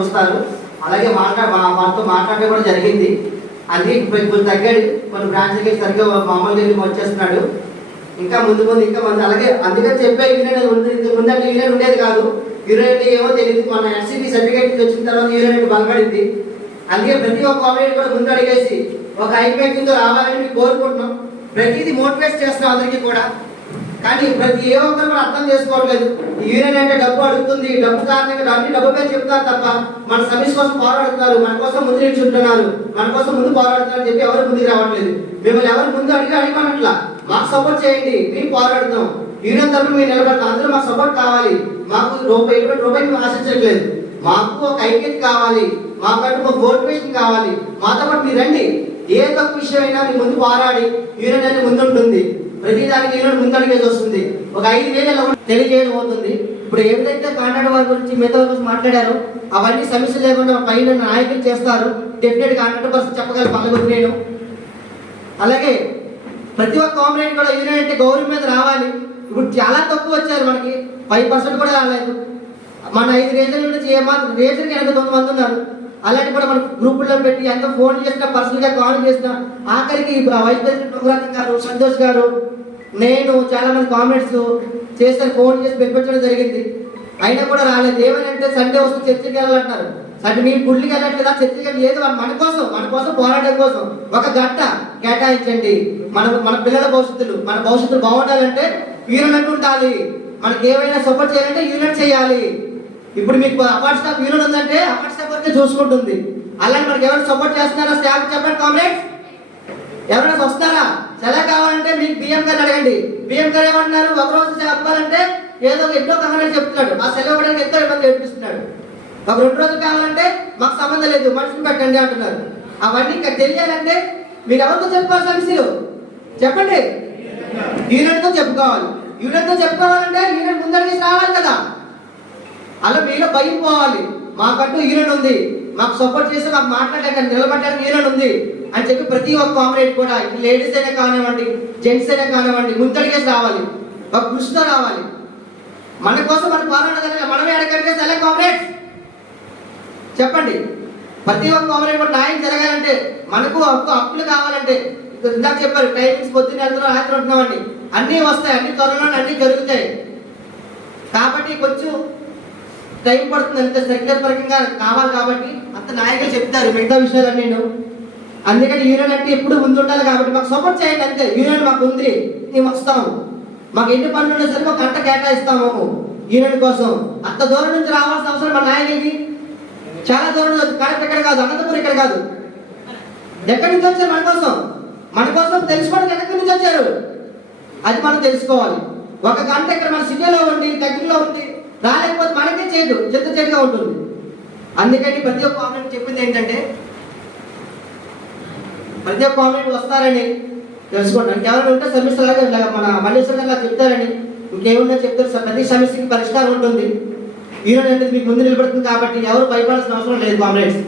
చూస్తారు. అలాగే వాళ్ళతో మాట్లాడడం కూడా జరిగింది. అది ఇప్పుడు తగ్గాడు, కొన్ని బ్రాంచ్లకి సరిగ్గా మామూలుగా వచ్చేస్తున్నాడు. ఇంకా ముందు అలాగే అందుకని చెప్పే యూనియన్ ముందంటే యూనియన్ ఉండేది కాదు. యూనియన్ ఏమో తెలియదు. మన ఎస్సీబీ సర్టిఫికేట్ వచ్చిన తర్వాత యూనియన్ బలపడింది. అందుకే ప్రతి ఒక్క కాంపిటేట్ కూడా ముందు అడిగేసి ఒక ఐక్యతతో రావాలని మీకు కోరుకుంటున్నాం. ప్రతిదీ మోటివేట్ చేస్తున్నాం అందరికీ కూడా. కానీ ప్రతి ఏ ఒక్కరు కూడా అర్థం చేసుకోవట్లేదు. యూనియన్ అంటే డబ్బు అడుగుతుంది, డబ్బు కారణంగా అన్ని డబ్బు పేరు చెప్తారు తప్ప మన సమస్య కోసం పోరాడుతున్నారు, మన కోసం ముందు నిల్చుంటున్నారు, మన కోసం ముందు పోరాడుతున్నారు చెప్పి ఎవరు ముందుకు రావట్లేదు. మిమ్మల్ని ఎవరు ముందు అడిగనట్లా మాకు సపోర్ట్ చేయండి, మేము పోరాడుతాం. యూనియన్ తరఫున మీరు నిలబడతాం, అందరూ మాకు సపోర్ట్ కావాలి. మాకు రూపాయి మేము ఆశించట్లేదు. మాకు ఒక ఐక్యత కావాలి, మాకంటూ ఒక మోటివేషన్ కావాలి. మాతో పాటు మీరు రండి. ఏ తక్కువ విషయం అయినా మీ ముందు పోరాడి యూనియన్ అనేది ముందుంటుంది. ప్రతి దానికి యూనియన్ ముందడిగేసి వస్తుంది. ఒక 5,000 తెలియజేయడం అవుతుంది. ఇప్పుడు ఏదైతే కాంట్రాక్ట్ వారి గురించి మిగతా గురించి మాట్లాడారో అవన్నీ సమస్య లేకుండా పైన నాయకులు చేస్తారు. డెఫినెట్ గా 100% చెప్పగలను పల్లెగొద్దు నేను. అలాగే ప్రతి ఒక్క కాంపిటేట్ కూడా యూనియన్ అంటే గౌరవం మీద రావాలి. ఇప్పుడు చాలా తక్కువ వచ్చారు, మనకి 5% కూడా రాలేదు. మన 5 రీజన్ల నుంచి రీజన్కి 89 మంది ఉన్నారు. అలాంటి కూడా మన గ్రూపుల్లో పెట్టి ఎంతో ఫోన్ చేసినా, పర్సనల్ గా కాల్ చేసినా, ఆఖరికి వైస్ ప్రెసిడెంట్ రఘురాజన్ గారు, సంతోష్ గారు, నేను చాలా మంది కామెంట్స్ చేస్తారు, ఫోన్ చేసి పిలిపించడం జరిగింది. అయినా కూడా రాలేదు. ఏమనంటే సండే వస్తే చర్చకి వెళ్ళాలంటున్నారు. అంటే మీ గుళ్ళకి వెళ్ళట్లేదా, చర్చకి ఏదో మన కోసం పోరాటం కోసం ఒక గంట కేటాయించండి. మన పిల్లల మన భవిష్యత్తులు బాగుండాలంటే యూనియన్ అంటూ ఉండాలి. మనకి ఏమైనా సపోర్ట్ చేయాలంటే యూనియన్ చేయాలి. ఇప్పుడు మీకు అపార్ట్ స్టాఫ్ యూనియన్ ఉందంటే అపార్ట్ స్టాఫ్ వరకే చూసుకుంటుంది. అలాగే మనకి ఎవరైనా సపోర్ట్ చేస్తున్నారా స్టాఫ్ చెప్పండి కామ్రేడ్స్. ఎవరైనా వస్తారా? సెలవు కావాలంటే మీకు బిఎం గారు అడగండి. బిఎం గారు ఏమంటున్నారు, ఒక రోజు చెప్పాలంటే ఏదో ఎన్నో కథలు చెప్తున్నాడు. ఆ సెలవు ఇవ్వడానికి ఎంతో ఇబ్బంది ఏడిపిస్తున్నాడు. ఒక 2 రోజులు కావాలంటే మాకు సంబంధం లేదు, మనుషులు పెట్టండి అంటున్నారు. అవన్నీ ఇంకా తెలియాలంటే మీరు ఎవరితో చెప్పుకోవాలి సమస్యలు చెప్పండి. యూనియన్తో చెప్పుకోవాలి. యూనియన్తో చెప్పుకోవాలంటే యూనియన్ ముందరికి రావాలి కదా. అలా మీలో భయం పోవాలి. మాకంటూ యూనియన్ ఉంది, మాకు సపోర్ట్ చేసి మాకు మాట్లాడడానికి నిలబడడానికి యూనియన్ ఉంది అని చెప్పి ప్రతి ఒక్క కామ్రేడ్ కూడా, లేడీస్ అయినా కానివ్వండి, జెంట్స్ అయినా కానివ్వండి, ముందడిగేసి రావాలి, ఒక కృషితో రావాలి. మన కోసం మన పోరాటానికి మనమే అడగడిగేసి ఎలా కామ్రేడ్స్ చెప్పండి. ప్రతి ఒక్క కామ్రేడ్ కూడా న్యాయం జరగాలంటే, మనకు హక్కులు కావాలంటే, ఇందాక చెప్పారు టైమింగ్స్ పొద్దున్న వెళ్తున్నాం రాత్రి ఉంటున్నామండి, అన్నీ వస్తాయి, అన్ని త్వరలో అన్నీ జరుగుతాయి. కాబట్టి కొంచెం టైం పడుతుంది, అంత శక్తిపరంగా కావాలి. కాబట్టి అంత నాయకులు చెప్తారు మిగతా విషయాలన్నీ. అందుకని యూనియన్ అంటే ఎప్పుడు ముందు ఉండాలి. కాబట్టి మాకు సపోర్ట్ చేయండి అంతే. యూనియన్ మాకు ఉంది, మేము వస్తాము. మాకు ఎన్ని పనులు ఉన్నా సరే ఒక గంట కేటాయిస్తాము యూనియన్ కోసం. అంత దూరం నుంచి రావాల్సిన అవసరం మన నాయకులకి చాలా దూరం నుంచి. కరెక్ట్ ఇక్కడ కాదు, అనంతపురం ఇక్కడ కాదు. ఎక్కడి నుంచి వచ్చారు మన కోసం తెలుసుకోవడానికి ఎక్కడి నుంచి వచ్చారు అది మనం తెలుసుకోవాలి. ఒక గంట ఇక్కడ మన సిటీలో ఉండి దగ్గరలో ఉంది రాలేకపోతే మనకే చెడ్డగా ఉంటుంది. అందుకని ప్రతి ఒక్క కామెంట్ చెప్పింది ఏంటంటే, ప్రతి ఒక్క కామెంట్ వస్తారని తెలుసుకోండి. ఇంకెవరైనా ఉంటే సమస్య లాగా మన మల్లేశ్వర గారు చెప్తారని, ఇంకేమున్నా చెప్తారు. ప్రతి సమస్యకి పరిష్కారం ఉంటుంది. యూనియన్ అనేది మీకు ముందు నిలబడుతుంది. కాబట్టి ఎవరు భయపడాల్సిన అవసరం లేదు కామ్రేడ్స్.